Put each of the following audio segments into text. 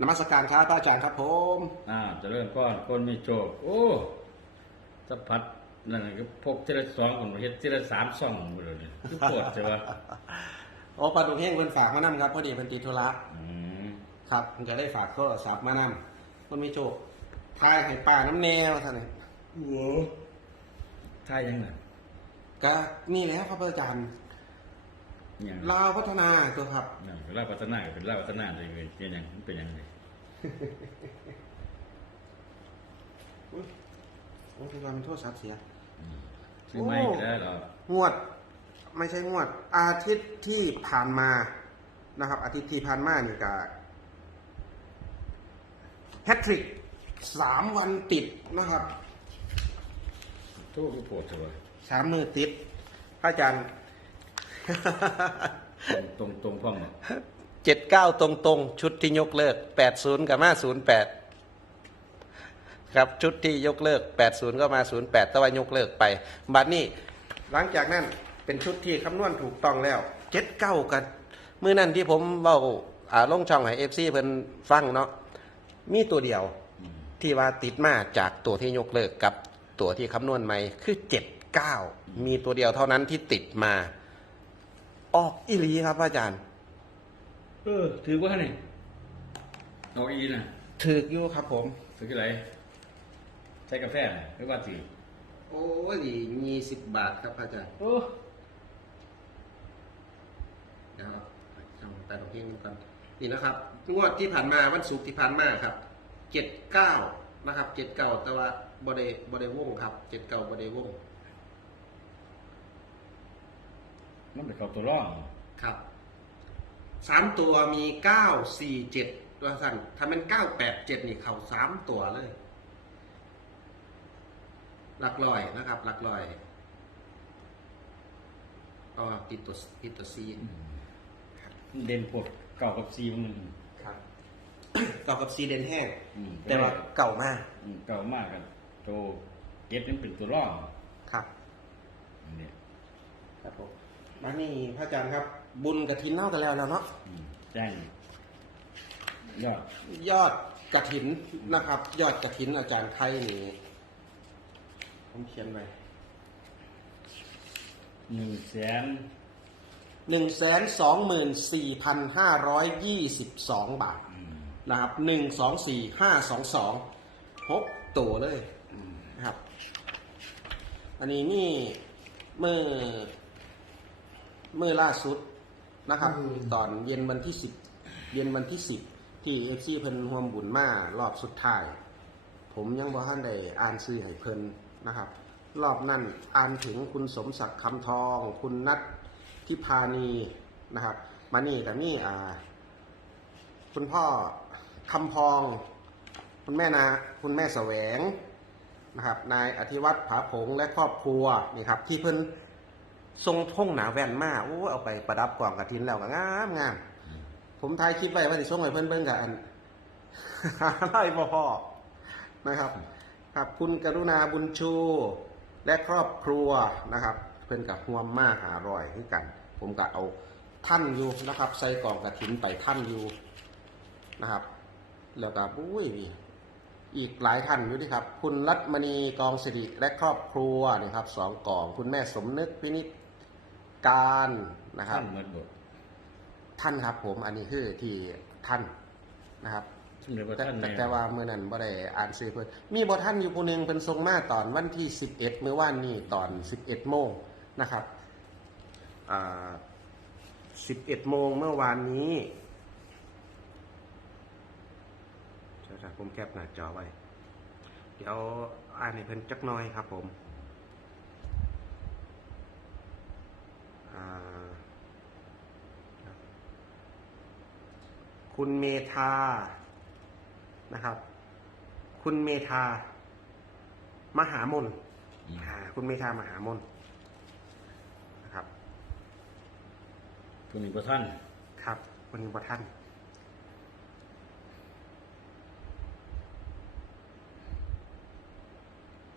นมัสการครับพระอาจารย์ครับผมอ่าเจะเริ่มก้อนคนมีโชคโอ้สัมผัสนั่นน่ะก็พกทีละสองคนเฮ็ดทีละสามซ่องหมดเลยนี่คือปวดใช่ปะโอ้ปลาดุกเฮงเพิ่นฝากมานำครับพอดีเพิ่นติดธุระอืมครับเพิ่นจะได้ฝากโทรศัพท์มานำมันมีโชคทายให้ป้าน้ำแนวท่านนี่โอ้ท่ายังไงก็นี่แหล้วครับพระอาจารย์ ยังลาวพัฒนาตัวครับ นั่นเป็นลาบพัฒนาก็เป็นลาบพัฒนาเลยเป็นยังมันเป็นยังไงอุ้ยโอ้ที่ว่ามันโทรศัพท์เสียซื้อไม่ไปแล้วเหรองวด ไม่ใช่งวด อาทิตย์ที่ผ่านมานะครับ อาทิตย์ที่ผ่านมานี่ก็แฮตทริกสามวันติดนะครับ โทษคือปวดใช่ปะสามมือติด พระอาจารย์ ตรงตรงพ่องเจ็ดเก้าตรงตรงชุดที่ยกเลิกแปดศูนย์กับมาศูนย์แปดครับชุดที่ยกเลิกแปดศูนย์ก็มาศูนย์แปดต่ว่ายกเลิกไป บัดนี้ หลังจากนั้นเป็นชุดที่คำนวณถูกต้องแล้วเจ็ดเก้ากันเมื่อนั้นที่ผมเว้าอ่าลงช่องให้เอฟซีเพิ่นฟังเนาะมีตัวเดียวที่ว่าติดมาจากตัวที่ยกเลิกกับตัวที่คำนวณใหม่คือเจ็ดเก้ามีตัวเดียวเท่านั้นที่ติดมา ออกอิลีครับพระอาจารย์ เออ ถือว่าไงเอาอีนะถืออยู่ครับ ผม ถืออะไรใช้กาแฟน่ะหรือว่าถือโอ้ยมีสิบบาทครับพระอาจารย์โอ้เดี๋ยวทำแต่ดอกเพียงนี้ก่อนนี่นะครับงวดที่ผ่านมาวันศุกร์ที่ผ่านมาครับเจ็ดเก้านะครับเจ็ดเก้าแต่ว่าบไดบไดวงครับเจ็ดเก้าบไดวง มันเป็นเขาตัวร่องครับสามตัวมีเก้าสี่เจ็ดตัวสั้นถ้าเป็นเก้าแปดเจ็ดนี่เขาสามตัวเลยหลักลอยนะครับหลักลอยก็ติดตัวติดตัวซีเด่นปวดเก่ากับซีมันหนึ่งครับต่อกับซีเดนแห้งอืมแต่ว่าเก่ามากอืมเก่ามากกันโตเก็บนั่นเป็นตัวร่องครับอันนี้ครับผม มานี่พระอาจารย์ครับ บุญกระถินเน่ากันแล้วแล้วเนาะอืมแจ้งยอดยอดกระถินนะครับ ยอดกระถินอาจารย์ไทยนี่ผมเขียนไว้หนึ่งแสนหนึ่งแสนสองหมื่นสี่พันห้าร้อยยี่สิบสองบาทนะครับหนึ่งสองสี่ห้าสองสองหกตัวเลยนะครับ อันนี้นี่เมื่อ เมื่อล่าสุดนะครับตอนเย็นวันที่สิบเย็นวันที่สิบที่เอฟซีเพิ่นรวมบุญมารอบสุดท้าย ผมยังบ่ทันได้อ่านซื้อให้เพิ่นนะครับ รอบนั้นอ่านถึงคุณสมศักดิ์คำทอง คุณนัททิพานีนะครับ มานี่กับนี่อ่า คุณพ่อคำพอง คุณแม่นาคุณแม่แสวงนะครับ นายอธิวัตรผาผงและครอบครัวนี่ครับ ที่เพิ่น ทรงท่งหนาแว่นมากโอ้เอาไปประดับกล่องกระถินแล้วก็งามงามผมถ่ายคลิปไว้ว่าสิส่งให้เพิ่อนเบิ่งกับอันไล่บ่พอนะครับครับคุณกรุณาบุญชู และครอบครัวนะครับ เพื่อนกับห่วมมากหาร่อยคือกัน ผมก็เอาท่านอยู่นะครับ ใส่กล่องกระถินไปท่านอยู่นะครับ แล้วก็อุ้ยอีกหลายท่านอยู่ที่ครับ คุณรัตมณีกองสิริและครอบครัวนี่ครับสองกล่อง คุณแม่สมนึกพินิจ การนะครับ ท่านเหมือนบทท่านครับ ผมอันนี้คือที่ท่านนะครับซึ่งเรียกว่าแต่ท่านแต่ในแต่ว่าเมื่อนั้นบ่ได้อ่านซื้อเพิ่นมีบ่ท่านอยู่ผู้หนึงเป็นทรงมาตอนวันที่ 11เมื่อวานนี้ตอน 11โมงนะครับอ่า11โมงเมื่อวานนี้เดี๋ยวๆผมแคปหน้าจอไว้ เดี๋ยวอ่านให้เพิ่นจักหน่อยครับผม คุณเมธานะครับ คุณเมธามหามนอ่าคุณเมธามหามนนะครับผู้นี้พระท่านครับวันนี้บท่าน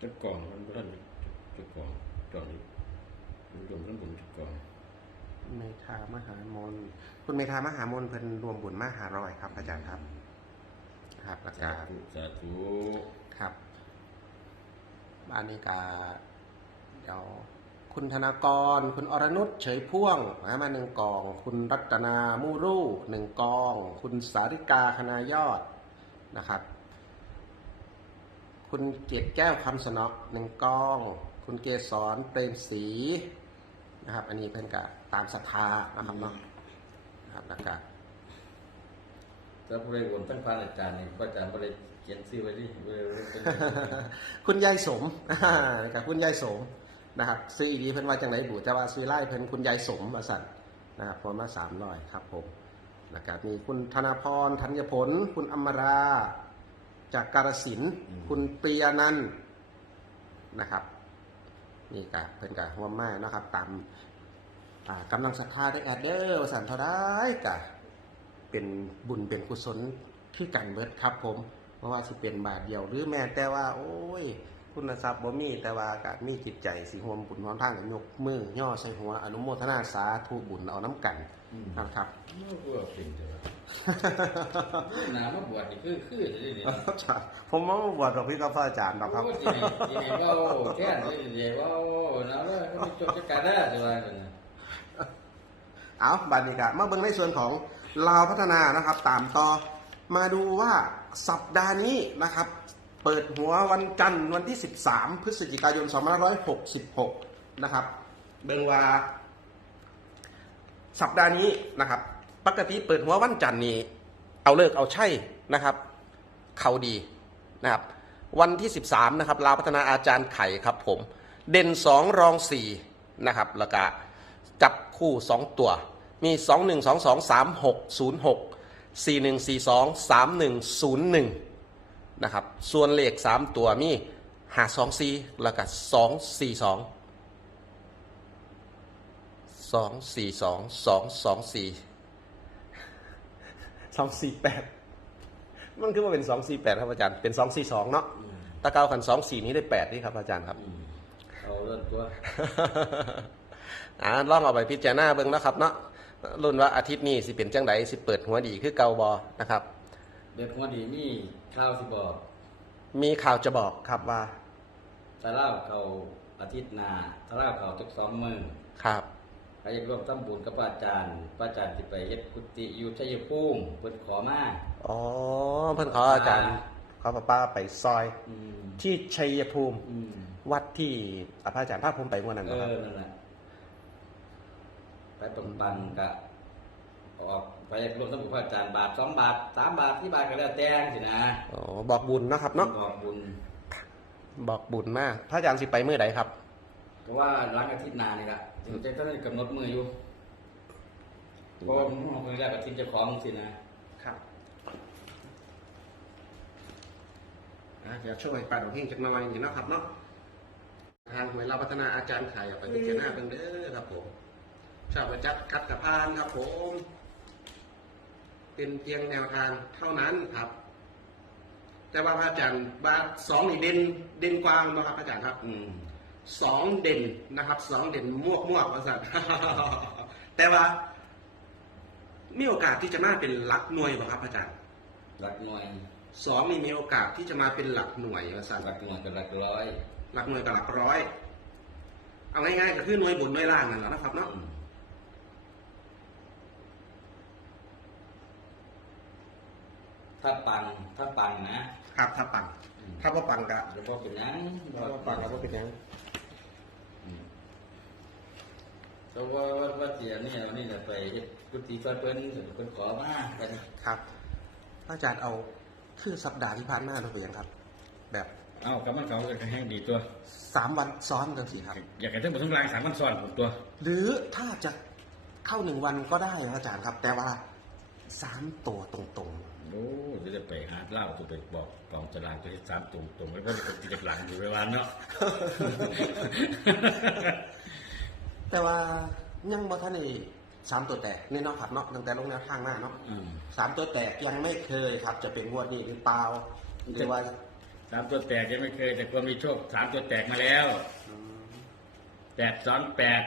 จุดกองมันพระท่านจุดกองจอดอยู่รวมทั้งบุญจุดกอง เมธามหามนคุณเมธามหามนเพิ่นรวมบุญมาหารอยครับ อาจารย์ครับ ครับอาสาจารย์ธุสาธุครับบ้านนี้กาเดี๋ยวคุณธนากร คุณอรนุชเฉยพ่วงนะมาหนึ่งกอง คุณรัตนามูรูหนึ่งกอง คุณสาริกาคณายอดนะครับ คุณเกียรติแก้วคำสนอหนึ่งกอง คุณเกษรเปรมศรีนะครับ อันนี้เป็นกะ ตามศรัทธานะครับเนาะนะครับแล้วก็ถ้าผู้ใดโอนตั้งพันอาจารย์นี่พระอาจารย์บ่ได้เขียนชื่อไว้ดิเว้ยเว้ยเป็นคุณยายสมกับคุณยายสมนะครับ ซื้ออีดีเพิ่นว่าจังไหนบูแต่ว่าซื้อไล่เพิ่นคุณยายสมมาสั่นนะครับพอมาสามร้อยครับ ผมแล้วก็มีคุณธนาพรธัญผล คุณอมรา จากกาฬสินธุ์คุณปริยานันท์นะครับนี่กะเพิ่นกะห่วมมากนาะครับ ตามอ่า กำลังศรัทธาได้แอดเดอร์สั่นเท่าได้กะเป็นบุญเป็นกุศลคือกันเบิดครับผมเพราะว่าสิเป็นบาทเดียวหรือแม้แต่ว่า โอ้ย คุณทรัพย์บ่มีแต่ว่าก็มีจิตใจสิห่วมบุญห่วมทางยกมือย่อใส่หัวอนุโมทนาสาธุบุญเอาน้ำกันนะครับโอ้โหเป็นเถอะหนามาบวชนี่คือคือสิเนี่ยผมว่าบวชดอกพี่กับพระอาจารย์ดอกครับโอ้ที่นี่ที่นี่เว้าแค่นี้เดี๋ยวเว้านะว่าเขาไม่จบจักการได้สิว่านั่นน่ะ เอาบัดนี้ก็มาเบิ่งในส่วนของลาวพัฒนานะครับ ตามต่อมาดูว่าสัปดาห์นี้นะครับ เปิดหัววันจันทร์วันที่ 13 พฤศจิกายน 2566 นะครับ เบิ่งว่า สัปดาห์นี้นะครับ ปกติเปิดหัววันจันทร์นี้ เอาเลิกเอาใช่นะครับ เขาดีนะครับ วันที่ 13 นะครับลาวพัฒนาอาจารย์ไข่ครับผม เด่น 2 รอง 4 นะครับแล้วก็ จับคู่ 2 ตัว มี 2 1 2 2 3 6 0 6 4 1 4 2 3 1 0 1นะครับส่วนเลข 3 ตัวมีหา2 4แล้วก็2 4 2 2 4 2 2 2 4 2 4 8 มันคือว่าเป็นสองสี่แปดครับอาจารย์ เป็นสองสี่สองเนาะตะเกาขันสองสี่นี้ได้แปดนี่ครับอาจารย์ครับอืมเอาเรื่องตัว อ่าลองเอาไปพิจารณาเบิ่งนะครับเนาะรุ่นว่าอาทิตย์นี้สิเป็นจังไดสิเปิดหัวดีคือเกาบอนะครับ เด็กหัวดีมีข้าวสิบอก มีข่าวจะบอกครับว่าถ้าเล่าเขาอาทิตย์หน้าถ้าเล่าเขาทุกสองมือครับใครอยากร่วมทำบุญกับพระอาจารย์พระอาจารย์ที่ไปเฮ็ดกุฏิอยู่ชัยภูมิเพิ่นขอมาอ๋อเพิ่นขออาจารย์ขอป้าป้าไปซอยอืมที่ชัยภูมิอืมวัดที่อะพระอาจารย์ภาคภูมิไปเมื่อนั้นเอนะครับอนั่นแหละ ไปตรงปันกะออกไปรวมทั้งบุญพระอาจารย์บาทสองบาทสามบาทที่บาทก็แล้วแต่งสินะอ๋อบอกบุญนะครับเนาะบอกบุญ บอกบุญมากพระอาจารย์สิไปเมื่อใดครับก็ว่าหลังอาทิตย์หน้านี่ละถึงจะต้องกำหนดมืออยู่เพราะผมเอาคุยกับทีมเจ้าของสินะครับอะเดี๋ยวช่วยปัดดอกเฮงจักหน่อยนี่เนาะครับเนาะทางหวยเราพัฒนาอาจารย์ไข่เอาไปพิจารณาเบิ่งเด้อครับผม ชาวประจักษ์คัดกับพานครับผม เป็นเพียงแนวทางเท่านั้นครับ แต่ว่าพระอาจารย์บาทสองนี่เด่นเด่นกว้างนะครับพระอาจารย์ครับ อืมสองเด่นนะครับสองเด่นมวกมวกว่าสัตว์แต่ว่ามีโอกาสที่จะมาเป็นหลักหน่วยบ่ครับอาจารย์หลักหน่วยสองนี่มีโอกาสที่จะมาเป็นหลักหน่วยว่าสัตว์หลักหน่วยกับหลักร้อย หลักหน่วยกับหลักร้อย เอาง่ายๆก็คือหน่วยบนหน่วยล่างนั่นแหละนะครับเนาะ อืม ถ้าปังถ้าปังนะครับถ้าปังถ้าว่าปังก็แล้วก็เป็นหยังถ้าว่าปังก็บ่เป็นหยังอืมเพราะว่าว่าว่าเจียนี่วันนี้จะไปเฮ็ดกุฏิซอยเพิ่นเพิ่นขอมากันครับพระอาจารย์เอาคือสัปดาห์ที่ผ่านมาเราไปยังครับ แบบเอ้ากำมันเขาก็แห้งดีตัวสามวันซ้อนกันสิครับ อยากให้ทั้งหมดทั้งรางสามวันซ้อนผมตัว หรือถ้าจะเข้าหนึ่งวันก็ได้ครับอาจารย์ครับ แต่ว่าสามตัวตรง โอ้เดี๋ยวจะไปหาเหล้าตัวไปบอกกองจราตัวที่สามตรงตรงๆแล้วก็เป็นติดหลังอยู่เวลาเนาะๆแต่ว่ายังบ่ทันได้สามตัวแตกนี่เนาะครับเนาะตั้งแต่ลงแนวทางหน้าเนาะอืมสามตัวแตกยังไม่เคยครับ จะเป็นงวดนี้หรือเปล่าหรือว่าสามตัวแตกยังไม่เคย แต่คนมีโชคสามตัวแตกมาแล้วแปดซ้อนแปด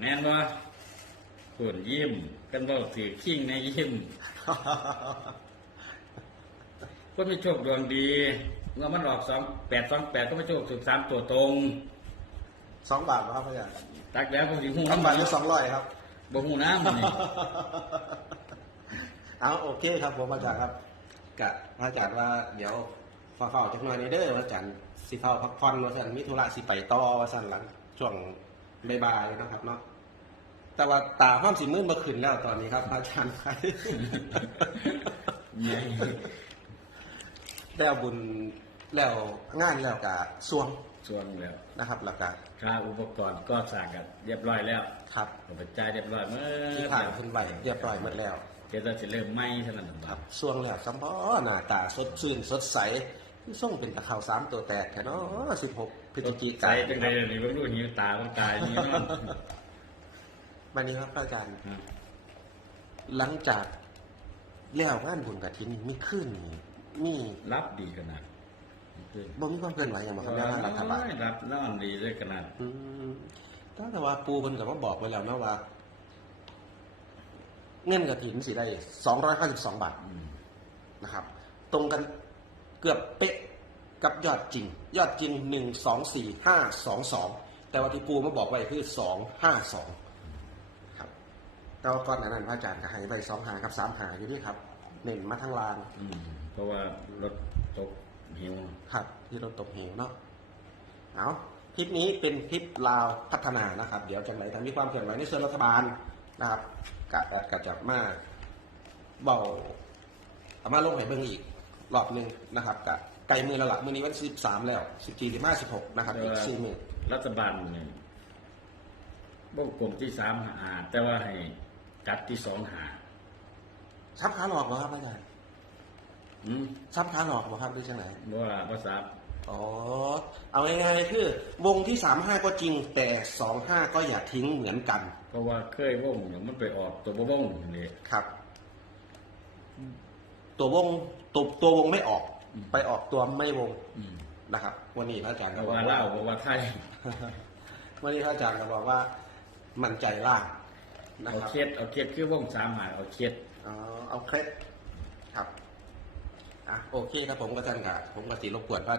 แน่นว่า ส่วนยิ้มกันบอกถือขิ้งในยิ้มคนไม่โชคดวงดีเมื่อมันออกสองแปดสองแปดก็ไม่โชคถึงสามตัวตรงสองบาทเหรอครับพระอาจารย์ตักแล้วผมสิหูสองบาทหรือสองร้อยครับบ่หูน้ำมันนี่เอาโอเคครับผมอาจารย์ครับกะพระอาจารย์ว่าเดี๋ยวฟ้าเฝ้าจักหน่อยในเด้อพระอาจารย์สิเฝ้าพักผ่อนว่าสั่นมิธุระสิไปต่อว่าสั่นหลังช่วงบ่ายๆนะครับเนาะ แต่ว่าตาห้อมสีมืดมาขึ้นแล้วตอนนี้ครับพระอาจารย์ครับเนี่ยแล้วบุญแล้วงานแล้วกะสวงส่วนแล้วนะครับแล้วก็ค่าอุปกรณ์ก็สั่งกันเรียบร้อยแล้วครับผมไปจ่ายเรียบร้อยเมื่ที่อผ่านขึ้นไปเรียบร้อยหมดแล้วเดี๋ยวเราจะเริ่มไหม้เท่านั้นครับส่วงแล้วสัมพอหน้าตาสดชื่นสดใสส่งเป็นตะข่าวสามตัวแตกแค่เนาะสิบหกพฤศจิใจกายนจังไดเดี๋ยวนี้เพิ่งรู้หิวตามันตายนี่เนาะ วันนี้ครับพระอาจารย์ครับหลังจากแล้วงานบุญกฐินมีขึ้นมีรับดีขนาดบ่มีความเคลื่อนไหวอย่างบ่ครับแนวทางรัฐบาลรับนอนดีด้วยขนาดอืมแต่ว่าปูเพิ่นก็มาบอกไว้แล้วนะว่า เงินกฐินสิได้252บาทอืมนะครับ ตรงกันเกือบเป๊ะกับยอดจริง ยอดจริงหนึ่งสองสี่ห้าสองสองแต่ว่าที่ปูมาบอกไว้คือสองห้าสองครับ แต่ว่าก่อนหนานั้นพระอาจารย์ก็ให้ไปสองหากับสามหาอยู่นี่ครับเน้นมาทางลางอืมเพราะว่ารถตกหิวครับ ที่เราตกเหวเนาะเอาคลิปนี้เป็นคลิปลาวพัฒนานะครับ เดี๋ยวจังไรทำมีความเคลื่อนไหวในส่วนรัฐบาลนะครับกะกะจะมาเบาเอามาลงให้เบิ่งอีกรอบหนึ่งนะครับกะไกลมือแล้วล่ะมือนี้วันสิบสามแล้วสิบสี่สิบห้าสิบหกนะครับอีกสี่มือรัฐบาลนี่วงกลมที่สามหาแต่ว่าให้ จัดที่สองหาซับขาหลอกเหรอครับอาจารย์อืมซับขาหลอกเหรอครับหรือจังไหนเพราะว่าภาษาอ๋อ เอาง่ายๆคือ วงที่สามห้าก็จริง แต่สองห้าก็อย่าทิ้งเหมือนกัน เพราะว่าเคยวงอย่างมันไปออกตัวบ่วงนี่ครับ ตัววงตัวตัววงไม่ออกอืมไปออกตัวไม่วงอืมนะครับ วันนี้พระอาจารย์เพก็ราะบอกว่าว่าเล่าเพราะว่าไทยวันนี้พระอาจารย์ก็บอกว่า มั่นใจล่าง นะเอาครับเคสเอาเคสคือวงสามหาเอาเคสอ๋อเอาเคล็ดครับอะโอเคครับผมก็ท่านกับผมก็สีรบกวนพระ